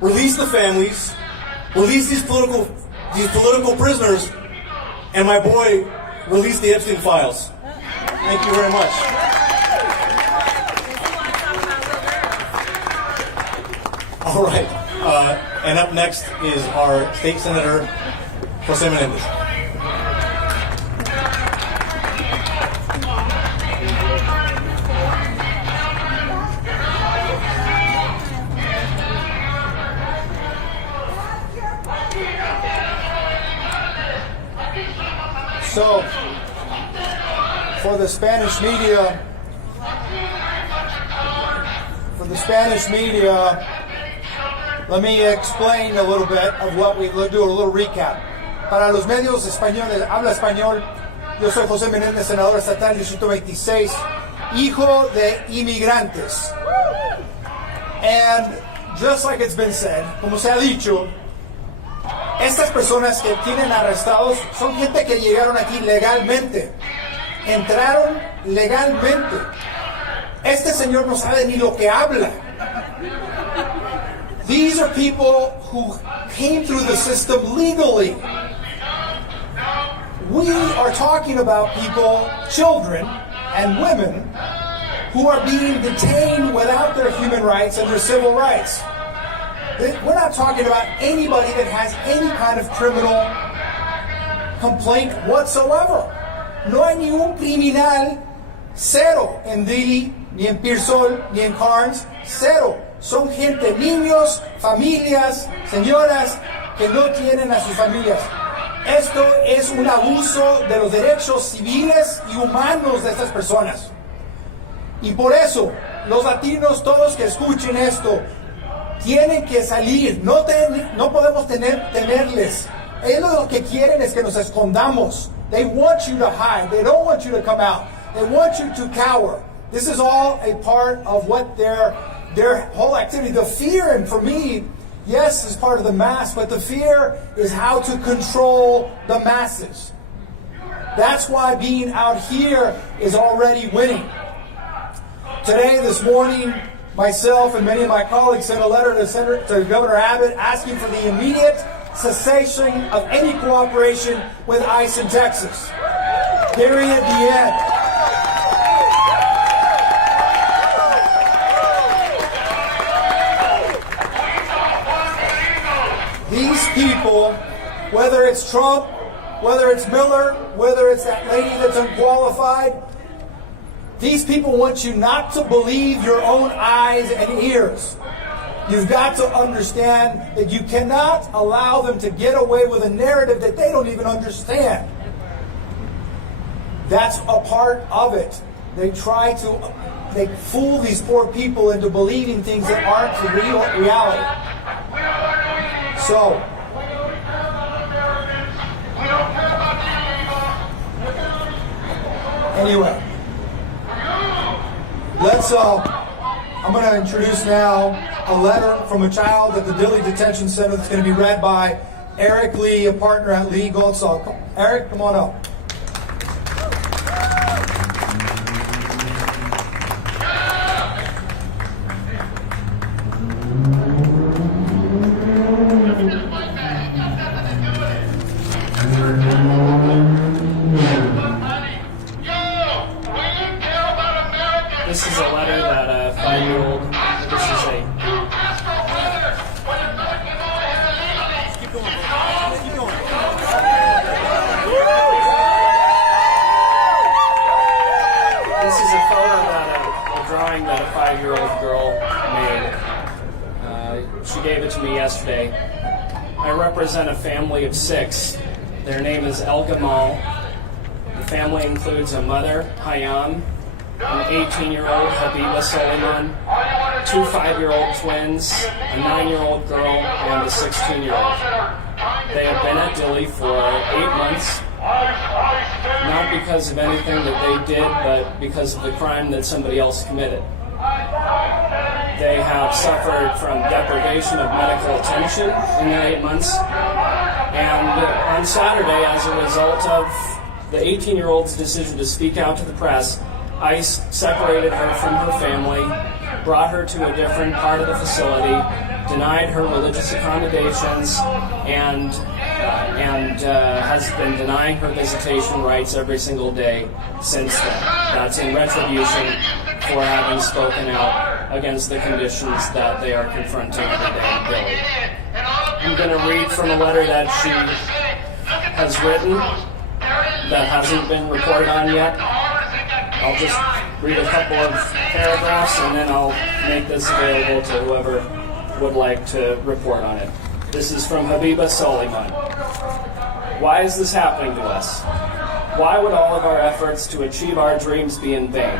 release the families, release these political prisoners, and my boy, release the Epstein files. Thank you very much. All right, and up next is our State Senator, Jose Menendez. So, for the Spanish media, let me explain a little bit of what we'll do, a little recap. Para los medios españoles, habla español, yo soy José Menéndez, senador estatal, Distrito 26, hijo de inmigrantes. And just like it's been said, como se ha dicho, estas personas que tienen arrestados son gente que llegaron aquí legalmente. Entraron legalmente. Este señor no sabe ni lo que habla. These are people who came through the system legally. We are talking about people, children and women, who are being detained without their human rights and their civil rights. We're not talking about anybody that has any kind of criminal complaint whatsoever. No hay ni un criminal, cero, en Dili, ni en Pearsall, ni en Carnes, cero. Son gente, niños, familias, señoras que no tienen a sus familias. Esto es un abuso de los derechos civiles y humanos de estas personas. Y por eso, los latinos, todos que escuchen esto, tienen que salir, no podemos tenerles. Ellos lo que quieren es que nos escondamos. They want you to hide. They don't want you to come out. They want you to cower. This is all a part of what their whole activity. The fear, and for me, yes, is part of the mass, but the fear is how to control the masses. That's why being out here is already winning. Today, this morning, myself and many of my colleagues sent a letter to Governor Abbott asking for the immediate cessation of any cooperation with ICE in Texas. Period, the end. These people, whether it's Trump, whether it's Miller, whether it's that lady that's unqualified, these people want you not to believe your own eyes and ears. You've got to understand that you cannot allow them to get away with a narrative that they don't even understand. That's a part of it. They fool these poor people into believing things that aren't the reality. So, anyway, I'm going to introduce now a letter from a child at the Dilley Detention Center that's going to be read by Eric Lee, a partner at Lee Goldsall. Eric, come on up. This is a letter that a 5-year-old, This is a photo a drawing that a 5-year-old girl made. She gave it to me yesterday. I represent a family of 6. Their name is El Gamal. The family includes a mother, Hayam, an 18-year-old Habiba Soliman, 2 5-year-old twins, a 9-year-old girl, and a 16-year-old. They have been at Dilley for 8 months, not because of anything that they did, but because of the crime that somebody else committed. They have suffered from deprivation of medical attention in their 8 months, and on Saturday, as a result of the 18-year-old's decision to speak out to the press, ICE separated her from her family, brought her to a different part of the facility, denied her religious accommodations, and has been denying her visitation rights every single day since then. That's in retribution for having spoken out against the conditions that they are confronting every day in Dilley. I'm going to read from a letter that she has written that hasn't been reported on yet. I'll just read a couple of paragraphs and then I'll make this available to whoever would like to report on it. This is from Habiba Soliman. Why is this happening to us? Why would all of our efforts to achieve our dreams be in vain?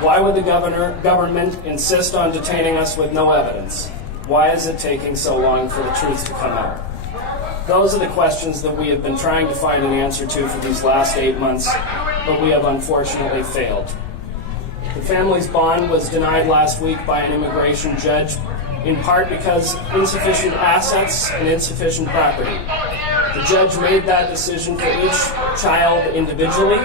Why would the government insist on detaining us with no evidence? Why is it taking so long for the truth to come out? Those are the questions that we have been trying to find an answer to for these last 8 months, but we have unfortunately failed. The family's bond was denied last week by an immigration judge, in part because insufficient assets and insufficient property. The judge made that decision for each child individually.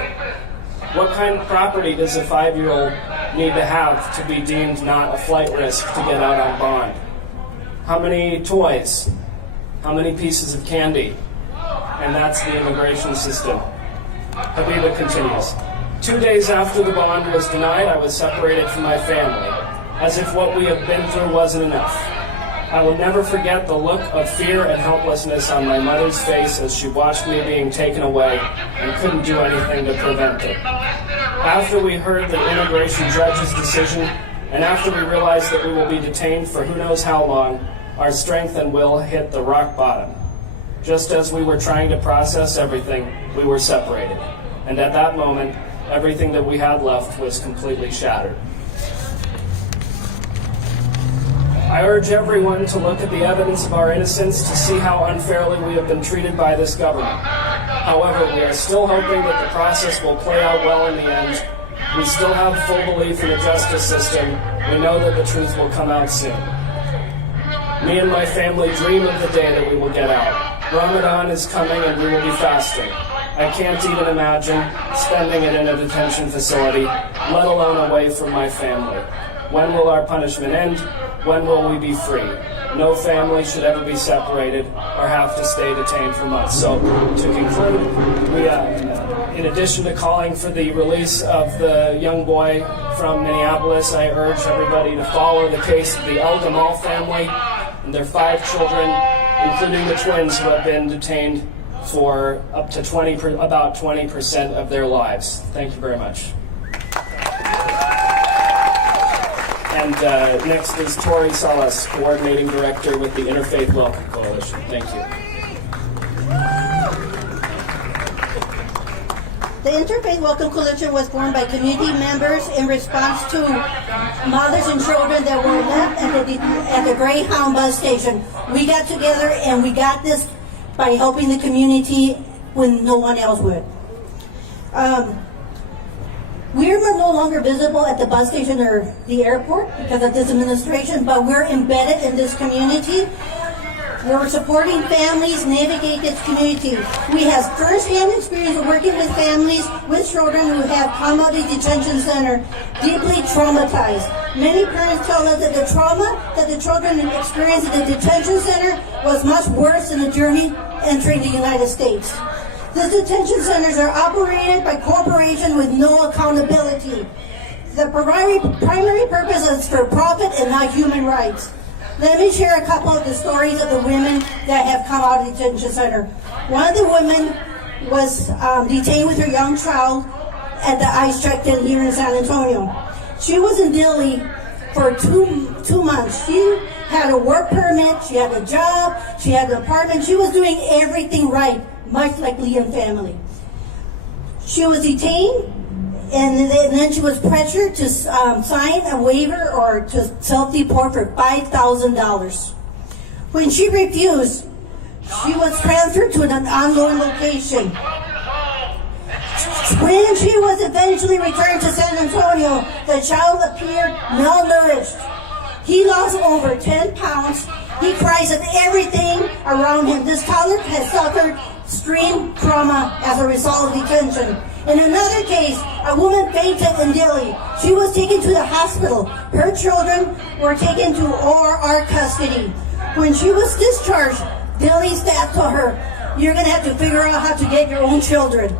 What kind of property does a 5-year-old need to have to be deemed not a flight risk to get out on bond? How many toys? How many pieces of candy? And that's the immigration system. Habiba continues. 2 days after the bond was denied, I was separated from my family, as if what we have been through wasn't enough. I will never forget the look of fear and helplessness on my mother's face as she watched me being taken away and couldn't do anything to prevent it. After we heard the immigration judge's decision, and after we realized that we will be detained for who knows how long, our strength and will hit the rock bottom. Just as we were trying to process everything, we were separated. And at that moment, everything that we had left was completely shattered. I urge everyone to look at the evidence of our innocence to see how unfairly we have been treated by this government. However, we are still hoping that the process will play out well in the end. We still have full belief in the justice system. We know that the truth will come out soon. Me and my family dream of the day that we will get out. Ramadan is coming and we will be fasting. I can't even imagine spending it in a detention facility, let alone away from my family. When will our punishment end? When will we be free? No family should ever be separated or have to stay detained for months. So, to conclude, we, in addition to calling for the release of the young boy from Minneapolis, I urge everybody to follow the case of the El Gamal family and their 5 children, including the twins who have been detained for up to about 20% of their lives. Thank you very much. And next is Tori Salas, Coordinating Director with the Interfaith Welcome Coalition. Thank you. The Interfaith Welcome Coalition was formed by community members in response to mothers and children that were left at the Greyhound bus station. We got together and we got this by helping the community when no one else would. We're no longer visible at the bus station or the airport because of this administration, but we're embedded in this community. We're supporting families navigate this community. We have first-hand experience of working with families with children who have come out of the detention center deeply traumatized. Many parents tell us that the trauma that the children experienced in the detention center was much worse than the journey entering the United States. The detention centers are operated by corporations with no accountability. The primary purpose is for profit and not human rights. Let me share a couple of the stories of the women that have come out of the detention center. One of the women was detained with her young child at the ICE check-in here in San Antonio. She was in Dilley for two months. She had a work permit, she had a job, she had an apartment. She was doing everything right, much like Lee and family. She was detained And then she was pressured to sign a waiver or to self-deport for $5,000. When she refused, she was transferred to an unknown location. When she was eventually returned to San Antonio, the child appeared malnourished. He lost over 10 pounds. He cries at everything around him. This toddler has suffered extreme trauma as a result of detention. In another case, a woman fainted in Delhi. She was taken to the hospital. Her children were taken to OR custody. When she was discharged, Delhi staff told her, "You're going to have to figure out how to get your own children."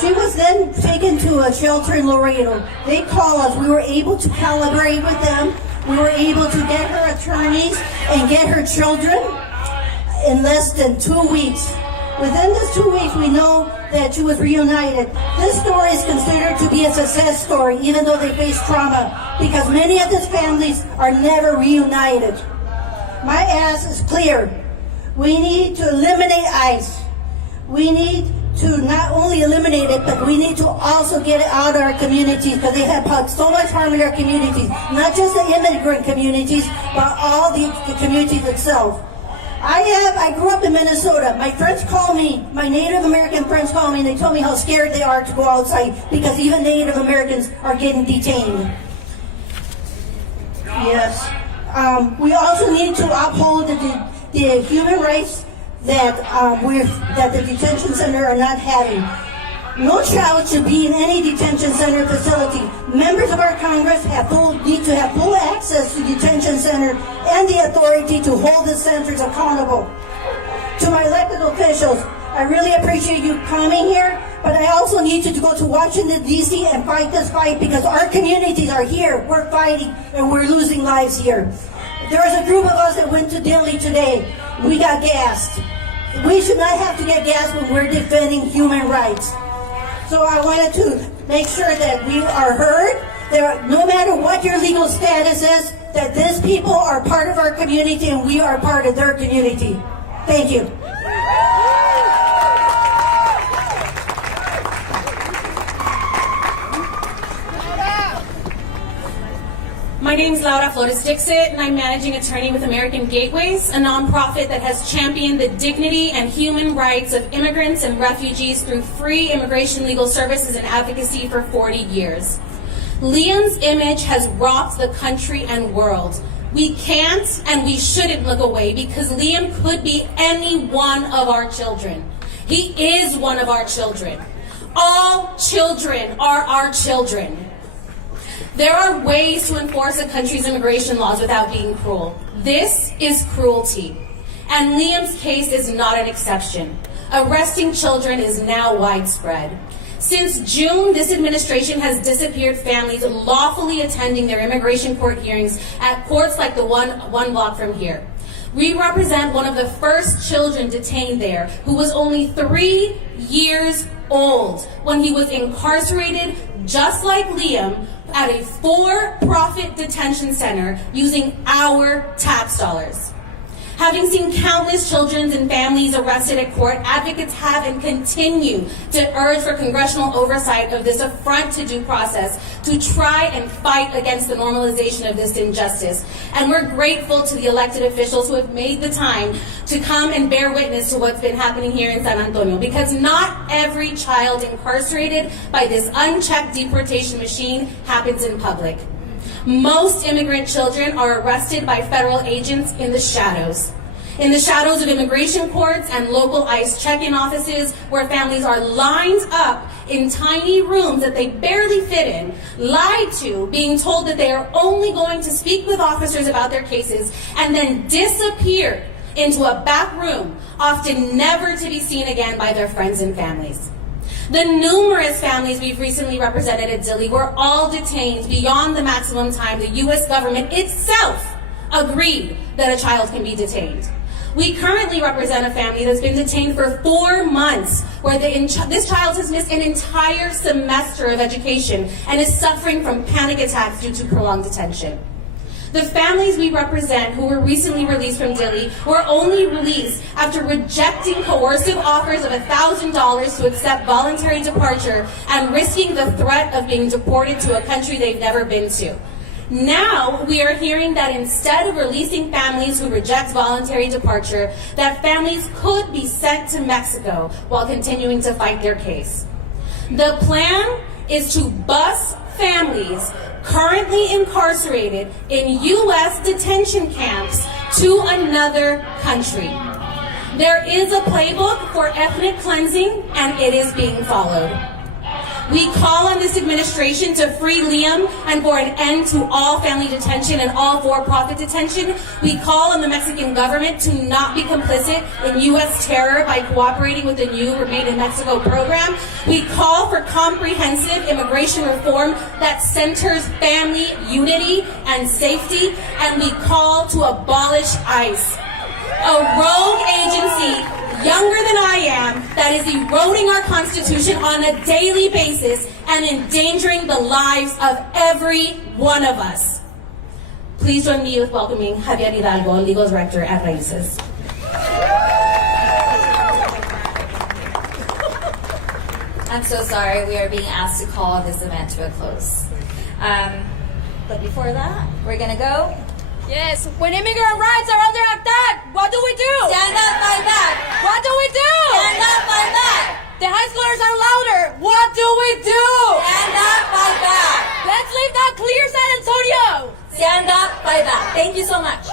She was then taken to a shelter in Laredo. They called us. We were able to collaborate with them. We were able to get her attorneys and get her children in less than 2 weeks. Within this 2 weeks, we know that she was reunited. This story is considered to be a success story, even though they face trauma, because many of these families are never reunited. My ask is clear. We need to eliminate ICE. We need to not only eliminate it, but we need to also get it out of our communities, because they have caused so much harm in our communities. Not just the immigrant communities, but all the communities itself. I grew up in Minnesota. My friends call me, my Native American friends call me, and they tell me how scared they are to go outside because even Native Americans are getting detained. Yes. We also need to uphold the human rights that the detention center are not having. No child should be in any detention center facility. Members of our Congress need to have full access to detention center and the authority to hold the centers accountable. To my elected officials, I really appreciate you coming here, but I also need you to go to Washington, D.C. and fight this fight, because our communities are here. We're fighting and we're losing lives here. There was a group of us that went to Delhi today. We got gassed. We should not have to get gassed when we're defending human rights. So I wanted to make sure that we are heard, that no matter what your legal status is, that these people are part of our community and we are part of their community. Thank you. My name is Laura Flores Dixit, and I'm managing attorney with American Gateways, a nonprofit that has championed the dignity and human rights of immigrants and refugees through free immigration legal services and advocacy for 40 years. Liam's image has rocked the country and world. We can't and we shouldn't look away, because Liam could be any one of our children. He is one of our children. All children are our children. There are ways to enforce a country's immigration laws without being cruel. This is cruelty. And Liam's case is not an exception. Arresting children is now widespread. Since June, this administration has disappeared families lawfully attending their immigration court hearings at courts like the one block from here. We represent one of the first children detained there, who was only 3 years old when he was incarcerated, just like Liam, at a for-profit detention center using our tax dollars. Having seen countless children and families arrested at court, advocates have and continue to urge for congressional oversight of this affront to due process, to try and fight against the normalization of this injustice. And we're grateful to the elected officials who have made the time to come and bear witness to what's been happening here in San Antonio, because not every child incarcerated by this unchecked deportation machine happens in public. Most immigrant children are arrested by federal agents in the shadows of immigration courts and local ICE check-in offices, where families are lined up in tiny rooms that they barely fit in, lied to, being told that they are only going to speak with officers about their cases, and then disappear into a back room, often never to be seen again by their friends and families. The numerous families we've recently represented at Dilley were all detained beyond the maximum time the U.S. government itself agreed that a child can be detained. We currently represent a family that's been detained for 4 months, where this child has missed an entire semester of education and is suffering from panic attacks due to prolonged detention. The families we represent who were recently released from Dili were only released after rejecting coercive offers of $1,000 to accept voluntary departure and risking the threat of being deported to a country they've never been to. Now we are hearing that instead of releasing families who reject voluntary departure, that families could be sent to Mexico while continuing to fight their case. The plan is to bus families currently incarcerated in U.S. detention camps to another country. There is a playbook for ethnic cleansing, and it is being followed. We call on this administration to free Liam and for an end to all family detention and all for-profit detention. We call on the Mexican government to not be complicit in U.S. terror by cooperating with the new Remain in Mexico program. We call for comprehensive immigration reform that centers family unity and safety, and we call to abolish ICE, a rogue agency younger than I am that is eroding our Constitution on a daily basis and endangering the lives of every one of us. Please join me with welcoming Javier Hidalgo, Legal Director at Raices. I'm so sorry, we are being asked to call this event to a close. But before that, we're gonna go. Yes, when immigrant rights are under attack, what do we do? Stand up, fight back. What do we do? Stand up, fight back. The high schoolers are louder. What do we do? Stand up, fight back. Let's leave that clear, San Antonio. Stand up, fight back. Thank you so much.